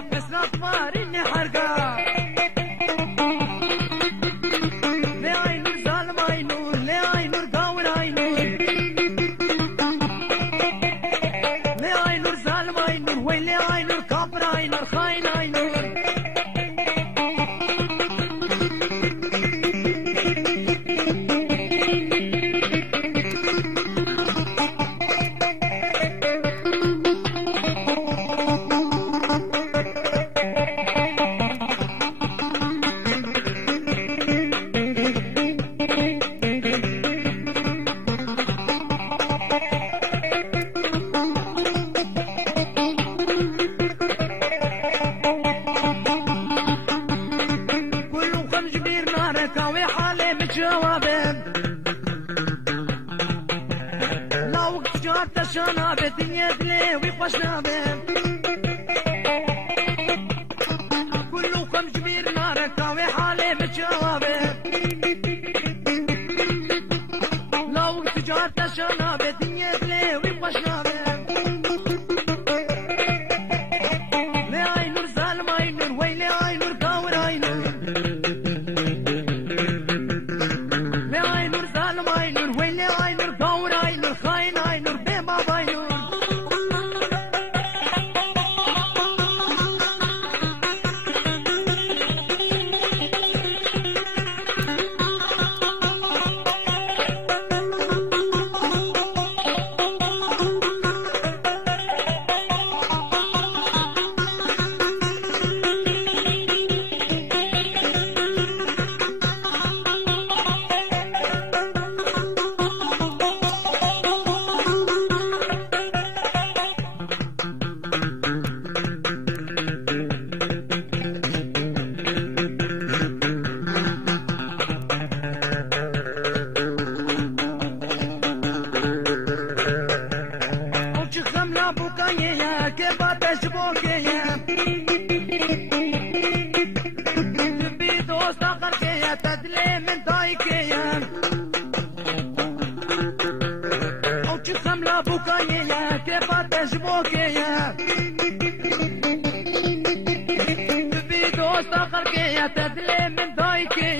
بس رفارين حرقا لي عينور ظالم عينور لي عينور قاور عينور لي عينور ظالم عينور ويلي عينور كابر عينور خاين عينور جوابين لا وقت جات الشنا بالدنيا دلي ويخوشنا بين كلكم جبير نارك وحالي بجوابين لا وقت جات الشنا بالدنيا دلي ويخوشنا بين لي عينور ظالم عينور ويلي عينور قاور عينور ويلي عينور قور عينور خاين عينور بيباب عينور के बातें चुपोगे भी दोस्त करके तदले में दाई के हमला बुकाए के बातें चुपोगे भी दोस्त करके तदले में दाई के